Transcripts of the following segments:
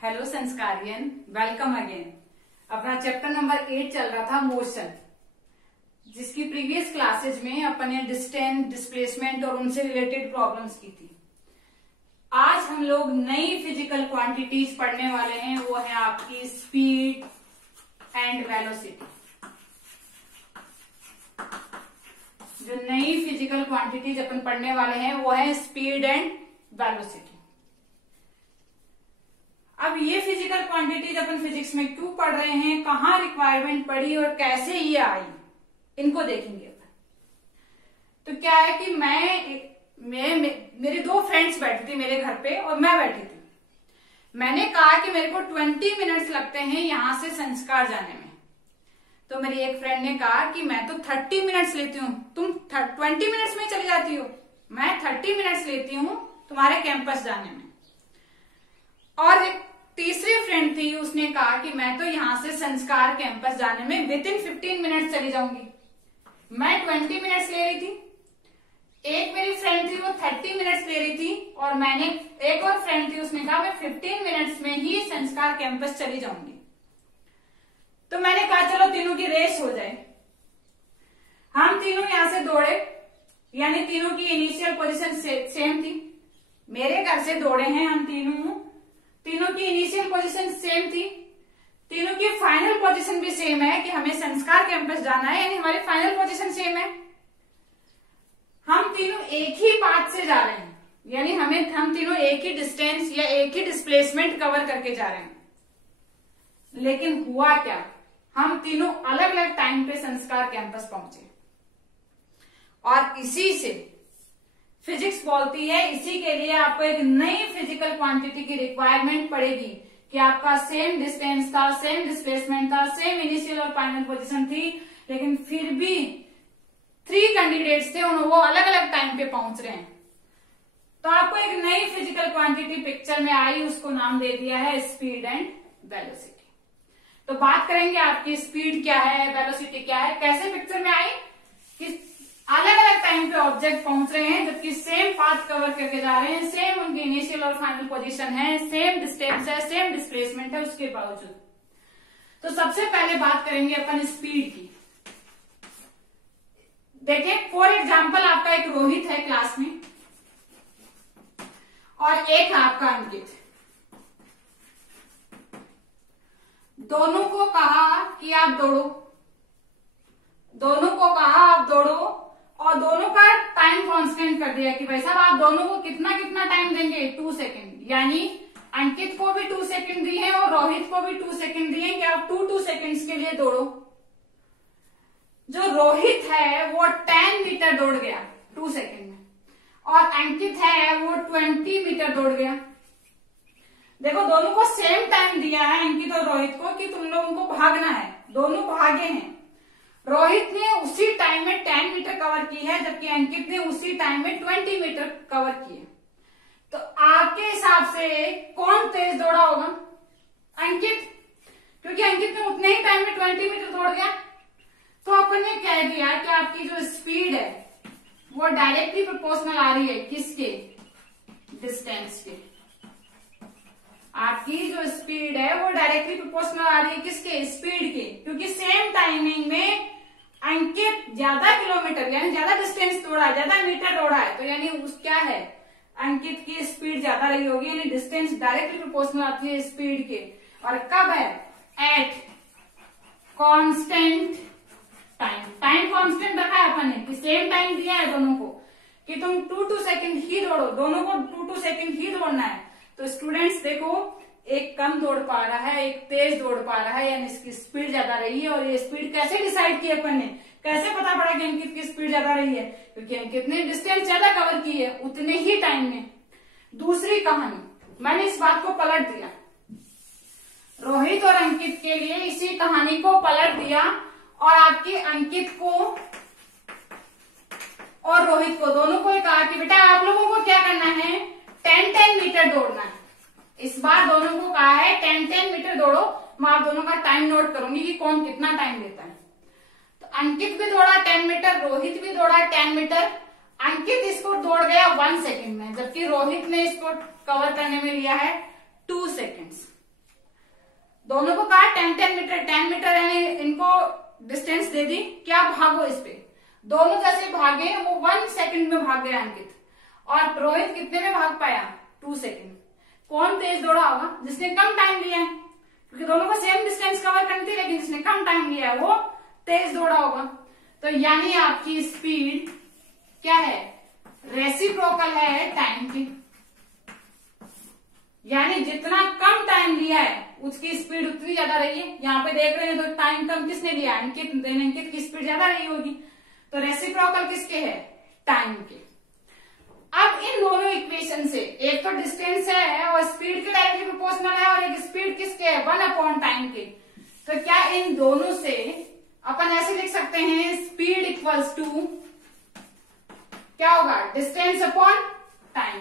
Hello संस्कारियन, welcome again. अपना chapter number 8 चल रहा था मोशन, जिसकी प्रीवियस क्लासेज में अपन ने डिस्टेंस, डिस्प्लेसमेंट और उनसे रिलेटेड प्रॉब्लम्स की थी। आज हम लोग नई फिजिकल क्वांटिटीज पढ़ने वाले हैं, वो है आपकी स्पीड एंड वेलोसिटी। जो नई फिजिकल क्वांटिटीज अपन पढ़ने वाले हैं वो है स्पीड एंड वेलोसिटी। अब ये फिजिकल क्वांटिटीज अपन फिजिक्स में क्यों पढ़ रहे हैं, कहाँ रिक्वायरमेंट पड़ी और कैसे ये आई, इनको देखेंगे अपन। तो क्या है कि मेरी दो फ्रेंड्स बैठी थी मेरे घर पे और मैं बैठी थी। मैंने कहा कि मेरे को 20 मिनट्स लगते हैं यहां से संस्कार जाने में। तो मेरी एक फ्रेंड ने कहा कि मैं तो 30 मिनट्स लेती हूँ, तुम 20 मिनट्स में चली जाती हो, मैं 30 मिनट्स लेती हूँ तुम्हारे कैंपस जाने में। और एक तीसरी फ्रेंड थी, उसने कहा कि मैं तो यहां से संस्कार कैंपस जाने में विदिन 15 मिनट्स चली जाऊंगी। मैं 20 मिनट्स ले रही थी, एक मेरी फ्रेंड थी वो 30 मिनट्स ले रही थी, और मैंने एक और फ्रेंड थी उसने कहा मैं 15 मिनट्स में ही संस्कार कैंपस चली जाऊंगी। तो मैंने कहा चलो तीनों की रेस हो जाए। हम तीनों यहां से दौड़े, यानी तीनों की इनिशियल पोजीशन सेम थी। मेरे घर से दौड़े हैं हम तीनों की इनिशियल पोजीशन सेम थी, तीनों की फाइनल पोजीशन भी सेम है कि हमें संस्कार कैंपस जाना है, यानी हमारी फाइनल पोजीशन सेम है। हम तीनों एक ही पाथ से जा रहे हैं, यानी हम तीनों एक ही डिस्टेंस या एक ही डिस्प्लेसमेंट कवर करके जा रहे हैं। लेकिन हुआ क्या, हम तीनों अलग अलग टाइम पे संस्कार कैंपस पहुंचे। और इसी से फिजिक्स बोलती है, इसी के लिए आपको एक नई फिजिकल क्वांटिटी की रिक्वायरमेंट पड़ेगी कि आपका सेम डिस्टेंस था, सेम डिस्प्लेसमेंट था, सेम इनिशियल और फाइनल पोजीशन थी, लेकिन फिर भी 3 कैंडिडेट्स थे, वो अलग अलग टाइम पे पहुंच रहे हैं। तो आपको एक नई फिजिकल क्वांटिटी पिक्चर में आई, उसको नाम दे दिया है स्पीड एंड वेलोसिटी। तो बात करेंगे आपकी स्पीड क्या है, वेलोसिटी क्या है, कैसे पिक्चर में आई कि अलग अलग टाइम पे ऑब्जेक्ट पहुंच रहे हैं, जबकि सेम पाथ कवर करके जा रहे हैं, सेम उनकी इनिशियल और फाइनल पोजीशन है, सेम डिस्टेंस है, सेम डिस्प्लेसमेंट है, उसके बावजूद। तो सबसे पहले बात करेंगे अपन स्पीड की। देखिए फॉर एग्जाम्पल आपका एक रोहित है क्लास में और एक है आपका अंकित। दोनों को कहा कि आप दौड़ो, और दोनों का टाइम कांस्टेंट कर दिया कि भाई साहब आप दोनों को कितना कितना टाइम देंगे, 2 सेकेंड। यानी अंकित को भी 2 सेकेंड दिए हैं और रोहित को भी 2 सेकेंड दिए कि आप 2 सेकेंड्स के लिए दौड़ो। जो रोहित है वो 10 मीटर दौड़ गया 2 सेकेंड में, और अंकित है वो 20 मीटर दौड़ गया। देखो दोनों को सेम टाइम दिया है अंकित और रोहित को कि तुम लोगों को भागना है, दोनों भागे हैं। रोहित ने उसी टाइम में 10 मीटर कवर की है, जबकि अंकित ने उसी टाइम में 20 मीटर कवर किए। तो आपके हिसाब से कौन तेज दौड़ा होगा? अंकित, क्योंकि अंकित ने उतने ही टाइम में 20 मीटर दौड़ गया। तो अपन ने कह दिया कि आपकी जो स्पीड है वो डायरेक्टली प्रोपोर्शनल आ रही है किसके? डिस्टेंस के। आपकी जो स्पीड है वो डायरेक्टली प्रोपोर्शनल आ रही है किसके? स्पीड के। क्योंकि सेम टाइमिंग में अंकित ज्यादा किलोमीटर यानी ज्यादा डिस्टेंस दौड़ा है, ज्यादा मीटर दौड़ा है, तो यानी उस क्या है, अंकित की स्पीड ज्यादा रही होगी, यानी डिस्टेंस डायरेक्टली प्रोपोर्शनल आती है स्पीड के। और कब है? At constant time. Time constant रखा है अपन ने कि सेम टाइम दिया है दोनों को कि तुम 2 सेकेंड ही दौड़ो, दोनों को 2 सेकेंड ही दौड़ना है। तो स्टूडेंट्स देखो, एक कम दौड़ पा रहा है, एक तेज दौड़ पा रहा है, यानी इसकी स्पीड ज्यादा रही है। और ये स्पीड कैसे डिसाइड की अपन ने, कैसे पता पड़ा कि अंकित की स्पीड ज्यादा रही है? क्योंकि अंकित ने डिस्टेंस ज्यादा कवर की है उतने ही टाइम में। दूसरी कहानी, मैंने इस बात को पलट दिया, रोहित और अंकित के लिए इसी कहानी को पलट दिया, और आपके अंकित को और रोहित को दोनों को कहा कि बेटा आप लोगों को क्या करना है, 10 मीटर दौड़ना है। इस बार दोनों को कहा है 10 मीटर दौड़ो। मैं आप दोनों का टाइम नोट करूंगी कि कौन कितना टाइम देता है। तो अंकित भी दौड़ा 10 मीटर, रोहित भी दौड़ा 10 मीटर। अंकित इसको दौड़ गया 1 सेकेंड में, जबकि रोहित ने इसको कवर करने में लिया है 2 सेकेंड्स। दोनों को कहा 10 मीटर 10 मीटर यानी इनको डिस्टेंस दे दी, क्या भागो इस पे। दोनों जैसे भागे वो 1 सेकेंड में भाग गया अंकित, और रोहित कितने में भाग पाया 2 सेकेंड। कौन तेज दौड़ा होगा? जिसने कम टाइम लिया है, क्योंकि दोनों को सेम डिस्टेंस कवर करनी थी, लेकिन जिसने कम टाइम लिया है वो तेज दौड़ा होगा। तो यानी आपकी स्पीड क्या है? रेसिप्रोकल है टाइम की, यानी जितना कम टाइम लिया है उसकी स्पीड उतनी ज्यादा रही है। यहाँ पे देख रहे हैं तो टाइम कम किसने लिया? अंकित। अंकित की स्पीड ज्यादा रही होगी, तो रेसिप्रोकल किसके है? टाइम के। अब इन दोनों इक्वेशन से, एक तो डिस्टेंस है और स्पीड के डायरेक्टली प्रोपोर्शनल है, और एक स्पीड किसके है? 1/टाइम के। तो क्या इन दोनों से अपन ऐसे लिख सकते हैं, स्पीड इक्वल्स टू क्या होगा? Distance upon time.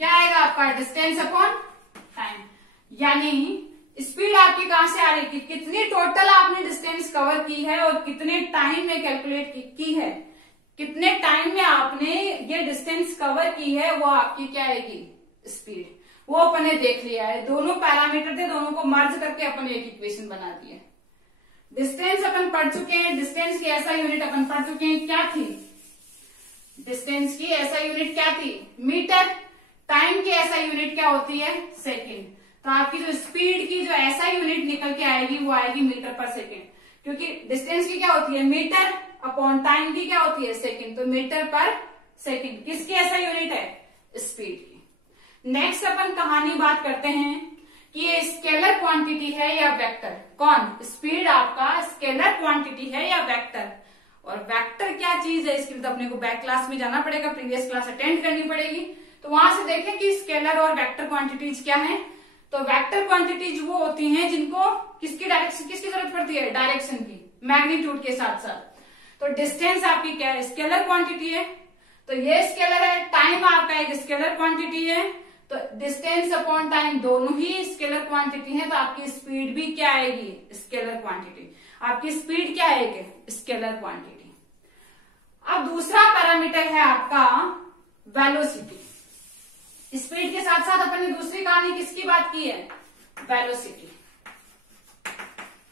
क्या आएगा आपका? Distance upon time. यानी स्पीड आपकी कहां से आ रही है? कितनी टोटल आपने डिस्टेंस कवर की है और कितने टाइम में कैलकुलेट की है, कितने टाइम में आपने ये डिस्टेंस कवर की है, वो आपकी क्या आएगी? स्पीड। वो अपन ने देख लिया है, दोनों पैरामीटर थे, दोनों को मर्ज करके अपन एक इक्वेशन बना दिया। डिस्टेंस अपन पढ़ चुके हैं, डिस्टेंस की ऐसा यूनिट अपन पढ़ चुके हैं, क्या थी? डिस्टेंस की ऐसा यूनिट क्या थी? मीटर। टाइम की ऐसा यूनिट क्या होती है? सेकेंड। तो आपकी जो स्पीड की जो ऐसा यूनिट निकल के आएगी वो आएगी मीटर पर सेकेंड, क्योंकि डिस्टेंस की क्या होती है? मीटर, अपॉन टाइम की क्या होती है? सेकेंड। तो मीटर पर सेकेंड किसकी ऐसा यूनिट है? स्पीड की। नेक्स्ट अपन कहानी बात करते हैं कि ये स्केलर क्वांटिटी है या वेक्टर। कौन? स्पीड आपका स्केलर क्वांटिटी है या वेक्टर। और वेक्टर क्या चीज है, इसके लिए तो अपने को बैक क्लास में जाना पड़ेगा, प्रीवियस क्लास अटेंड करनी पड़ेगी। तो वहां से देखें कि स्केलर और वेक्टर क्वांटिटीज क्या है। तो वेक्टर क्वांटिटीज वो होती हैं जिनको किसकी डायरेक्शन, किसकी जरूरत पड़ती है? डायरेक्शन की, मैग्नीट्यूड के साथ साथ। तो डिस्टेंस आपकी क्या है? स्केलर क्वांटिटी है, तो ये स्केलर है। टाइम आपका एक स्केलर क्वांटिटी है, तो डिस्टेंस अपॉन टाइम दोनों ही स्केलर क्वांटिटी है। तो आपकी स्पीड भी क्या आएगी? Scalar quantity. आपकी स्पीड क्या आएगी? Scalar quantity. अब दूसरा पैरामीटर है आपका वेलोसिटी। स्पीड के साथ साथ अपन ने दूसरी कहानी किसकी बात की है? वेलोसिटी।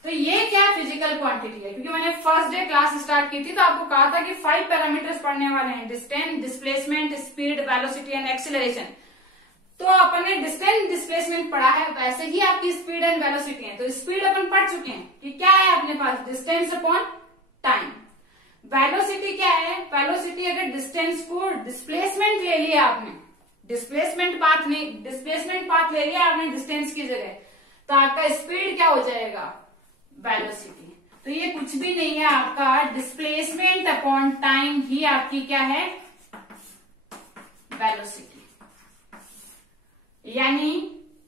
तो ये क्या फिजिकल क्वांटिटी है? क्योंकि मैंने फर्स्ट डे क्लास स्टार्ट की थी तो आपको कहा था कि 5 पैरामीटर्स पढ़ने वाले हैं, distance, displacement, speed, velocity and acceleration. तो अपन ने डिस्टेंस, डिस्प्लेसमेंट पढ़ा है, वैसे ही आपकी स्पीड एंड वेलोसिटी है। तो स्पीड अपन पढ़ चुके हैं कि क्या है अपने पास? Distance upon time. वेलोसिटी क्या है? वेलोसिटी अगर डिस्टेंस को डिस्प्लेसमेंट ले लिया आपने, डिस्प्लेसमेंट पाथ ले लिया आपने डिस्टेंस की जगह, तो आपका स्पीड क्या हो जाएगा? वेलोसिटी। तो ये कुछ भी नहीं है, आपका डिस्प्लेसमेंट अपॉन टाइम ही आपकी क्या है? वेलोसिटी। यानी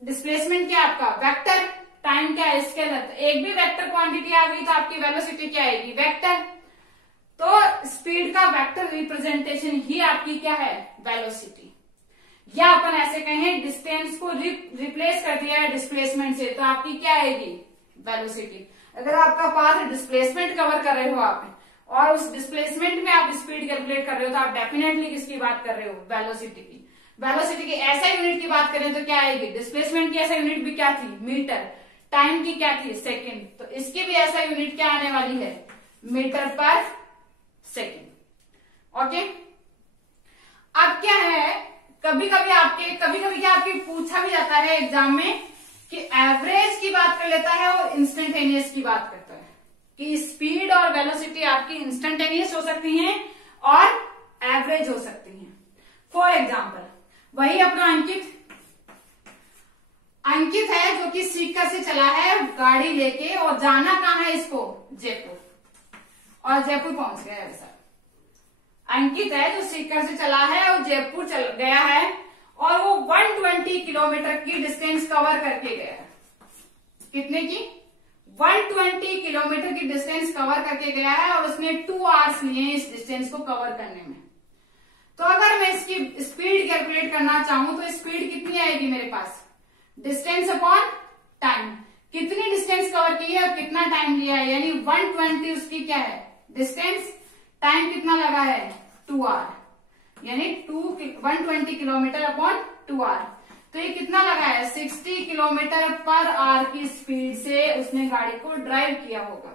डिस्प्लेसमेंट क्या आपका? वेक्टर, टाइम क्या है? स्केलर। तो एक भी वेक्टर क्वांटिटी आ गई तो आपकी वेलोसिटी क्या आएगी? वेक्टर। तो स्पीड का वेक्टर रिप्रेजेंटेशन ही आपकी क्या है? वेलोसिटी। या अपन ऐसे कहें डिस्टेंस को रिप्लेस कर दिया है डिस्प्लेसमेंट से, तो आपकी क्या आएगी? वेलोसिटी। अगर आपका पाथ डिस्प्लेसमेंट कवर कर रहे हो आप और उस डिस्प्लेसमेंट में आप स्पीड कैलकुलेट कर रहे हो, तो आप डेफिनेटली किसकी बात कर रहे हो? वेलोसिटी की। वेलोसिटी की ऐसा यूनिट की बात करें तो क्या आएगी? डिस्प्लेसमेंट की ऐसा यूनिट भी क्या थी? मीटर। टाइम की क्या थी? सेकेंड। तो इसकी भी ऐसा यूनिट क्या आने वाली है? मीटर पर सेकेंड। ओके। अब क्या है, कभी कभी क्या आपके पूछा भी जाता है एग्जाम में कि एवरेज की बात कर लेता है और इंस्टेंटेनियस की बात करता है, कि स्पीड और वेलोसिटी आपकी इंस्टेंटेनियस हो सकती हैं और एवरेज हो सकती हैं। फॉर एग्जाम्पल वही अपना अंकित है जो कि सीकर से चला है गाड़ी लेके, और जाना कहाँ है इसको? जयपुर, और जयपुर पहुंच गया है। सर अंकित है जो सीकर से चला है और जयपुर चल गया है, और वो 120 किलोमीटर की डिस्टेंस कवर करके गया है। कितने की? 120 किलोमीटर की डिस्टेंस कवर करके गया है, और उसने 2 आवर्स लिए इस डिस्टेंस को कवर करने में। तो अगर मैं इसकी स्पीड कैलकुलेट करना चाहूं तो स्पीड कितनी आएगी मेरे पास? Distance upon time. कितनी डिस्टेंस कवर की है और कितना टाइम लिया है, यानी 120 उसकी क्या है डिस्टेंस, टाइम कितना लगा है 2 आवर, यानी 120 किलोमीटर अपॉन 2 आवर। तो ये कितना लगा है 60 किलोमीटर पर आवर की स्पीड से उसने गाड़ी को ड्राइव किया होगा।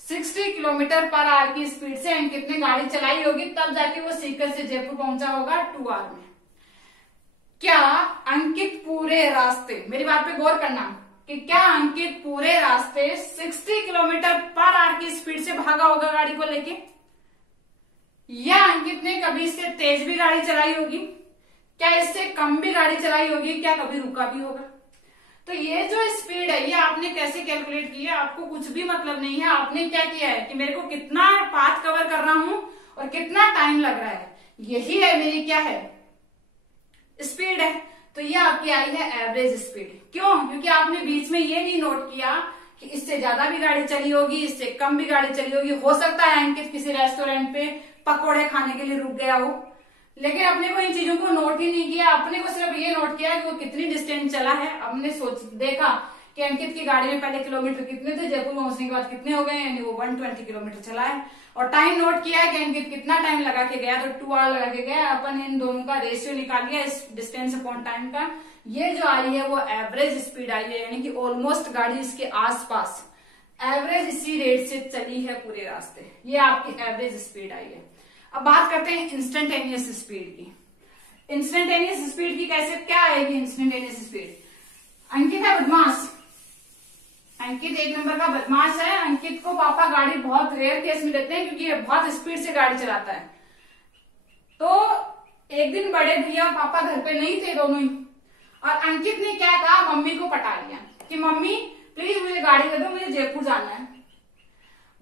60 किलोमीटर पर आवर की स्पीड से अंकित ने गाड़ी चलाई होगी, तब जाके वो सीकर से जयपुर पहुंचा होगा 2 आवर में। क्या अंकित पूरे रास्ते, मेरी बात पे गौर करना, कि क्या अंकित पूरे रास्ते 60 किलोमीटर पर आवर की स्पीड से भागा होगा गाड़ी को लेके, या अंकित ने कभी इससे तेज भी गाड़ी चलाई होगी, क्या इससे कम भी गाड़ी चलाई होगी, क्या कभी रुका भी होगा। तो ये जो स्पीड है ये आपने कैसे कैलकुलेट की है, आपको कुछ भी मतलब नहीं है। आपने क्या किया है कि मेरे को कितना पाथ कवर कर रहा हूं और कितना टाइम लग रहा है, यही है मेरी क्या है स्पीड है। तो ये आपकी आई है एवरेज स्पीड। क्यों? क्योंकि आपने बीच में ये नहीं नोट किया कि इससे ज्यादा भी गाड़ी चली होगी, इससे कम भी गाड़ी चली होगी। हो सकता है अंकित किसी रेस्टोरेंट पे पकौड़े खाने के लिए रुक गया हो, लेकिन अपने को इन चीजों को नोट ही नहीं किया। अपने को सिर्फ ये नोट किया कि वो कितनी डिस्टेंस चला है। हमने देखा कि अंकित की गाड़ी में पहले किलोमीटर कितने थे, जयपुर पहुंचने के बाद कितने हो गए, यानी वो 120 किलोमीटर चला है। और टाइम नोट किया है कि अंकित कितना टाइम लगा के गया, तो 2 आवर लगा के गया। अपन इन दोनों का रेशियो निकाल लिया इस डिस्टेंस अपॉन टाइम का। ये जो आई है वो एवरेज स्पीड आई है, यानी कि ऑलमोस्ट गाड़ी इसके आसपास एवरेज इसी रेट से चली है पूरे रास्ते। ये आपकी एवरेज स्पीड आई है। अब बात करते हैं इंस्टेंटेनियस स्पीड की। इंस्टेंटेनियस स्पीड की कैसे क्या आएगी इंस्टेंटेनियस स्पीड? अंकित है बदमाश, अंकित 1 नंबर का बदमाश है। अंकित को पापा गाड़ी बहुत रेयर केस में देते हैं क्योंकि ये बहुत स्पीड से गाड़ी चलाता है। तो एक दिन बड़े भैया पापा घर पे नहीं थे दोनों ही, और अंकित ने क्या कहा, मम्मी को पटा लिया कि मम्मी प्लीज मुझे गाड़ी दे दो, मुझे जयपुर जाना है।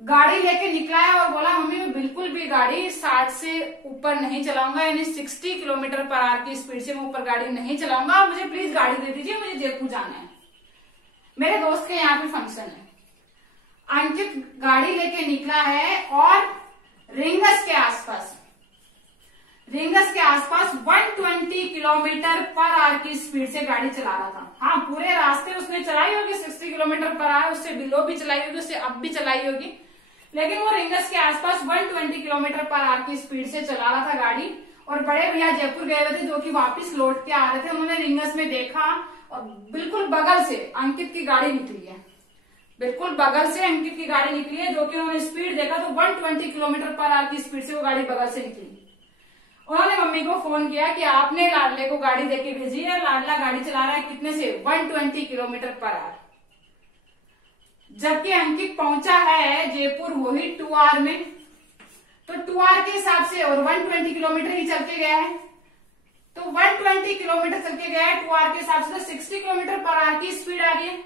गाड़ी लेके निकला है और बोला मम्मी मैं बिल्कुल भी गाड़ी 60 से ऊपर नहीं चलाऊंगा, यानी 60 किलोमीटर पर आवर की स्पीड से मैं ऊपर गाड़ी नहीं चलाऊंगा, और मुझे प्लीज गाड़ी दे दीजिए, मुझे जयपुर जाना है, मेरे दोस्त के यहाँ पे फंक्शन है। अंकित गाड़ी लेके निकला है और रिंगस के आसपास 120 किलोमीटर पर आवर की स्पीड से गाड़ी चला रहा था। हाँ, पूरे रास्ते उसने चलाई होगी 60 किलोमीटर पर आवर, उससे बिलो भी चलाई होगी, उससे अप भी चलाई होगी, लेकिन वो रिंगस के आसपास 120 किलोमीटर पर आवर की स्पीड से चला रहा था गाड़ी। और बड़े भैया जयपुर गए हुए थे जो कि वापस लौट के आ रहे थे, उन्होंने रिंगस में देखा और बिल्कुल बगल से अंकित की गाड़ी निकली है, बिल्कुल बगल से अंकित की गाड़ी निकली है, जो कि उन्होंने स्पीड देखा तो 120 किलोमीटर पर आवर की स्पीड से वो गाड़ी बगल से निकली। उन्होंने मम्मी को फोन किया कि आपने लाडले को गाड़ी देके भेजी है, लाडला गाड़ी चला रहा है कितने से 120 किलोमीटर पर आवर, जबकि अंकित पहुंचा है जयपुर वही 2 आवर में। तो 2 आवर के हिसाब से और 120 किलोमीटर ही चल के गया है, तो 120 किलोमीटर चल के गया है 2 आवर के हिसाब से, तो 60 किलोमीटर पर आवर की स्पीड आ रही है।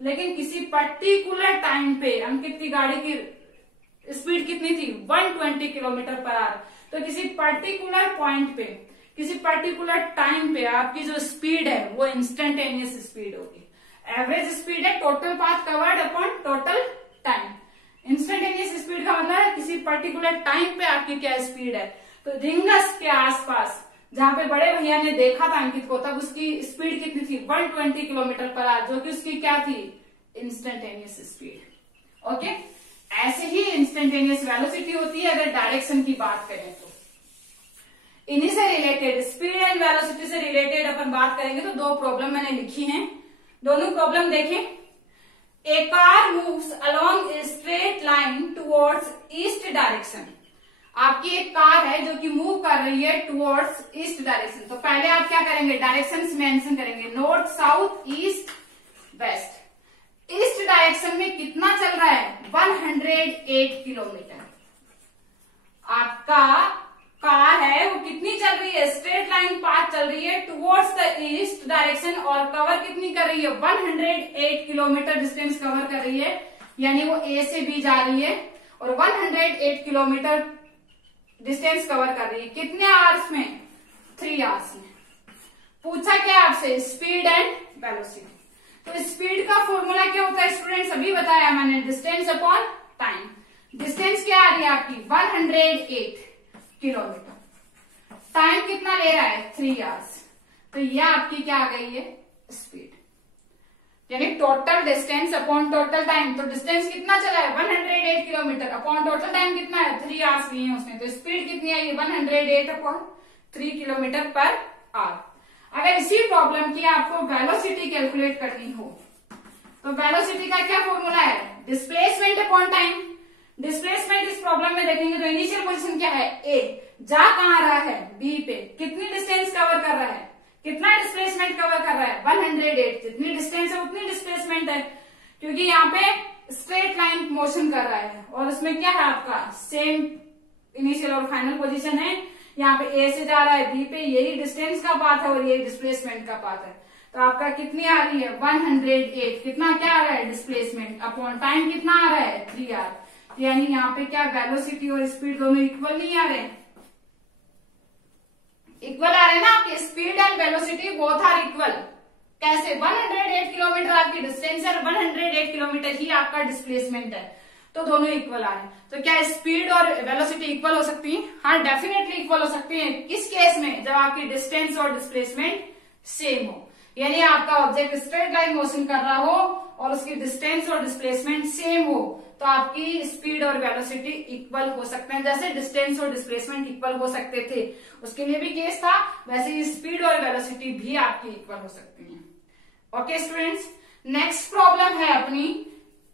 लेकिन किसी पर्टिकुलर टाइम पे अंकित की गाड़ी की स्पीड कितनी थी 120 किलोमीटर पर आवर। तो किसी पर्टिकुलर पॉइंट पे, किसी पर्टिकुलर टाइम पे आपकी जो स्पीड है वो इंस्टेंटेनियस स्पीड होगी। एवरेज स्पीड है total path covered upon total time. Instantaneous speed का मतलब है किसी पर्टिकुलर टाइम पे आपकी क्या स्पीड है। तो रिंगस के आसपास जहां पे बड़े भैया ने देखा था अंकित को, तब उसकी स्पीड कितनी थी 120 किलोमीटर पर आवर, जो कि उसकी क्या थी इंस्टेंटेनियस स्पीड। ओके, ऐसे ही इंस्टेंटेनियस वेलोसिटी होती है अगर डायरेक्शन की बात करें तो। इन्हीं से रिलेटेड, स्पीड एंड वेलोसिटी से रिलेटेड अपन बात करेंगे तो 2 प्रॉब्लम मैंने लिखी हैं, दोनों प्रॉब्लम देखें। A car moves along a straight line towards east direction. आपकी एक कार है जो कि मूव कर रही है टुवर्ड्स ईस्ट डायरेक्शन। तो पहले आप क्या करेंगे, डायरेक्शंस मेंशन करेंगे, north, south, east, west. East direction में कितना चल रहा है 108 किलोमीटर। आपका कार है वो कितनी चल रही है, स्ट्रेट लाइन पाथ चल रही है टुवर्ड्स द ईस्ट डायरेक्शन, और कवर कितनी कर रही है 108 किलोमीटर डिस्टेंस कवर कर रही है, यानी वो ए से बी जा रही है और 108 किलोमीटर डिस्टेंस कवर कर रही है। कितने आवर्स में 3 आवर्स में। पूछा क्या आपसे, स्पीड एंड वेलोसिटी। तो स्पीड का फॉर्मूला क्या होता है स्टूडेंट्स, अभी बताया मैंने, डिस्टेंस अपॉन टाइम। डिस्टेंस क्या आ रही है आपकी 108 किलोमीटर, टाइम कितना ले रहा है 3 आवर्स, तो यह आपकी क्या आ गई है स्पीड। यानी total distance upon total time. तो डिस्टेंस कितना चला है 108 किलोमीटर, अपॉन टोटल टाइम कितना है 3 आवर्स लिए हैं उसने, तो स्पीड कितनी आई 108 अपॉन 3 किलोमीटर पर आवर। अगर इसी प्रॉब्लम की आपको वेलोसिटी कैलकुलेट करनी हो तो वेलोसिटी का क्या फॉर्मूला है, डिस्प्लेसमेंट अपॉन टाइम। डिस्प्लेसमेंट इस प्रॉब्लम में देखेंगे तो इनिशियल पोजीशन क्या है ए, जा कहां रहा है बी पे, कितनी डिस्टेंस कवर कर रहा है, कितना डिस्प्लेसमेंट कवर कर रहा है 108, जितनी डिस्टेंस है उतनी डिस्प्लेसमेंट है, क्योंकि यहाँ पे स्ट्रेट लाइन मोशन कर रहा है और उसमें क्या है आपका सेम इनिशियल और फाइनल पोजीशन है। यहाँ पे ए से जा रहा है बी पे, यही डिस्टेंस का पाथ है और यही डिस्प्लेसमेंट का पाथ है। तो आपका कितनी आ रही है 108, कितना क्या आ रहा है डिस्प्लेसमेंट अपॉन टाइम कितना आ रहा है 3 आवर। यानी यहाँ पे क्या वेलोसिटी और स्पीड दोनों इक्वल नहीं आ रहे, इक्वल आ रहे हैं ना आपकी speed and velocity both are equal. कैसे 108 किलोमीटर आपकी डिस्टेंस है, 108 किलोमीटर ही आपका डिस्प्लेसमेंट है, तो दोनों इक्वल आ रहे हैं। तो क्या स्पीड और वेलोसिटी इक्वल हो सकती है, हाँ डेफिनेटली इक्वल हो सकती है। किस केस में, जब आपकी डिस्टेंस और डिस्प्लेसमेंट सेम हो, यानी आपका ऑब्जेक्ट स्ट्रेट लाइन मोशन कर रहा हो और उसकी डिस्टेंस और डिस्प्लेसमेंट सेम हो, तो आपकी स्पीड और वेलोसिटी इक्वल हो सकते हैं। जैसे डिस्टेंस और डिस्प्लेसमेंट इक्वल हो सकते थे उसके लिए भी केस था, वैसे ही स्पीड और वेलोसिटी भी आपकी इक्वल हो सकती हैं। ओके स्टूडेंट्स, नेक्स्ट प्रॉब्लम है अपनी,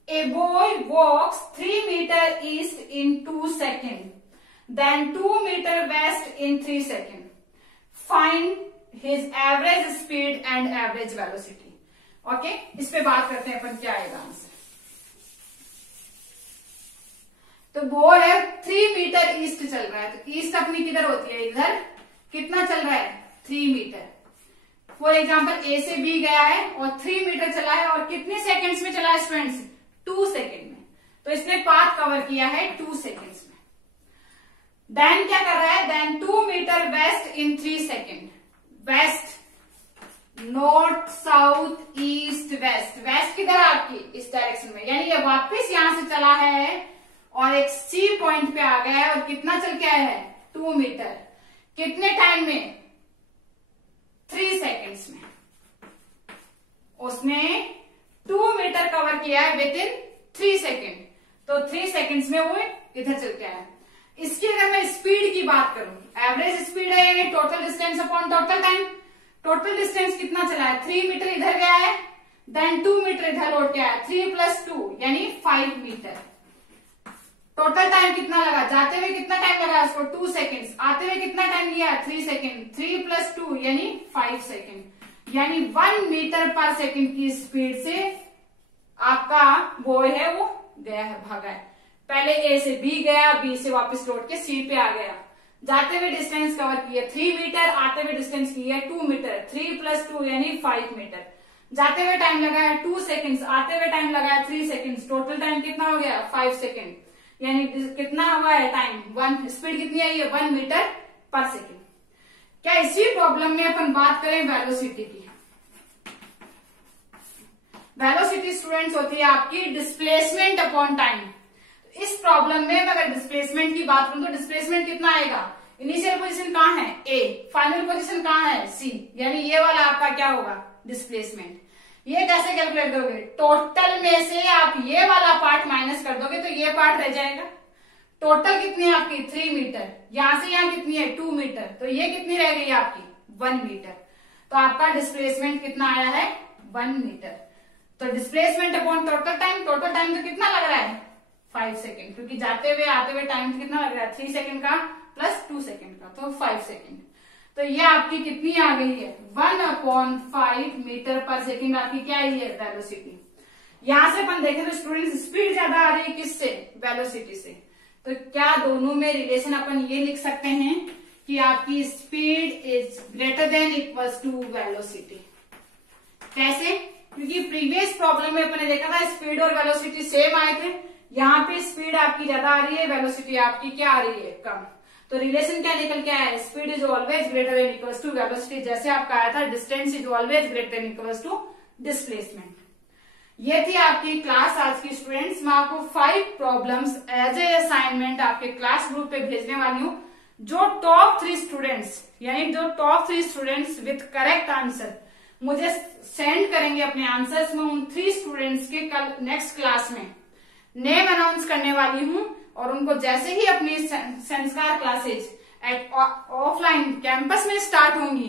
a boy walks 3 metre east in 2 second, then 2 metre west in 3 second, find his average speed and average velocity. Okay, इस पे बात करते हैं अपन क्या आएगा आंसर। तो बॉय है 3 मीटर ईस्ट चल रहा है, तो ईस्ट अपनी किधर होती है, इधर कितना चल रहा है 3 मीटर। फॉर एग्जाम्पल ए से बी गया है और 3 मीटर चला है और कितने सेकेंड्स में चला है स्टूडेंट्स 2 सेकेंड में, तो इसने पाथ कवर किया है 2 सेकेंड्स में। देन क्या कर रहा है, then 2 metre west in 3 second, west north south east west, west किधर आपकी इस डायरेक्शन में, यानी ये वापस यहां से चला है और एक सी पॉइंट पे आ गया है और कितना चल के आया है 2 मीटर, कितने टाइम में 3 सेकेंड्स में। उसने 2 मीटर कवर किया है विद इन 3 सेकेंड, तो 3 सेकेंड्स में वो इधर चल के आया। इसकी अगर मैं स्पीड की बात करूं, एवरेज स्पीड है यानी total distance upon total time. Total distance कितना चला है 3 मीटर इधर गया है, देन 2 मीटर इधर लौट के आया, 3 + 2 यानी 5 मीटर। टोटल टाइम कितना लगा, जाते हुए कितना टाइम लगा उसको 2 सेकेंड्स, आते हुए कितना टाइम लिया 3 सेकेंड, 3 + 2 यानी 5 सेकेंड, यानी 1 मीटर पर सेकेंड की स्पीड से आपका बॉय है वो गया है, भागा है। पहले ए से बी गया, बी से वापस लौट के सी पे आ गया, जाते हुए डिस्टेंस कवर किया 3 मीटर, आते हुए डिस्टेंस किया 2 मीटर, 3 + 2 यानी 5 मीटर, जाते हुए टाइम लगा है 2 सेकेंड्स, आते हुए टाइम लगा है 3 सेकेंड्स, टोटल टाइम कितना हो गया 5 सेकेंड, यानी कितना हुआ है टाइम 1, स्पीड कितनी आई है 1 मीटर पर सेकेंड। क्या इसी प्रॉब्लम में अपन बात करें वेलोसिटी की, वेलोसिटी स्टूडेंट्स होती है आपकी डिस्प्लेसमेंट अपॉन टाइम। इस प्रॉब्लम में अगर डिस्प्लेसमेंट की बात करूं तो डिस्प्लेसमेंट कितना आएगा, इनिशियल पोजीशन कहां है ए, फाइनल पोजीशन कहां है सी, यानी ये वाला आपका क्या होगा डिस्प्लेसमेंट। ये कैसे कैलकुलेट करोगे, टोटल में से आप ये वाला पार्ट माइनस कर दोगे तो ये पार्ट रह जाएगा। टोटल कितनी है आपकी 3 मीटर, यहां से यहां कितनी है 2 मीटर, तो ये कितनी रह गई आपकी 1 मीटर, तो आपका डिस्प्लेसमेंट कितना आया है 1 मीटर। तो displacement upon total time, total time तो कितना लग रहा है 5 सेकेंड, क्योंकि जाते हुए आते हुए टाइम कितना लग रहा है 3 सेकेंड का प्लस 2 सेकेंड का, तो 5 सेकेंड। तो ये आपकी कितनी आ गई है 1/5 मीटर पर सेकेंड आपकी क्या आई है वेलोसिटी। यहां से अपन देखें तो स्टूडेंट्स स्पीड ज्यादा आ रही है किससे, वेलोसिटी से, तो क्या दोनों में रिलेशन अपन ये लिख सकते हैं कि आपकी speed is greater than equals to velocity. कैसे, क्योंकि प्रीवियस प्रॉब्लम में अपन ने देखा था स्पीड और वेलोसिटी सेम आए थे, यहाँ पे स्पीड आपकी ज्यादा आ रही है, वेलोसिटी आपकी क्या आ रही है कम, तो रिलेशन क्या निकल के आया है, speed is always greater than equals to velocity, जैसे आपका आया था distance is always greater than equals to displacement. ये थी आपकी क्लास आज की स्टूडेंट्स। मैं आपको 5 प्रॉब्लम्स एज ए असाइनमेंट आपके क्लास ग्रुप पे भेजने वाली हूँ, जो टॉप 3 स्टूडेंट्स यानी जो top 3 students with correct answer मुझे सेंड करेंगे अपने आंसर्स में उन 3 स्टूडेंट्स के कल नेक्स्ट क्लास में नेम अनाउंस करने वाली हूं, और उनको जैसे ही अपनी संस्कार क्लासेज ऑफलाइन कैंपस में स्टार्ट होंगी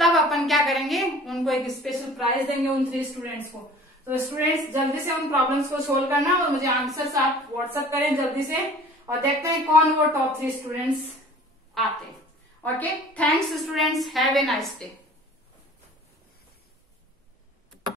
तब अपन क्या करेंगे, उनको एक स्पेशल प्राइज देंगे उन 3 स्टूडेंट्स को। तो स्टूडेंट्स जल्दी से उन प्रॉब्लम्स को सोल्व करना और मुझे आंसर्स आप व्हाट्सएप करें जल्दी से, और देखते हैं कौन वो टॉप 3 स्टूडेंट्स आते हैं। Okay, thanks students, have a nice day.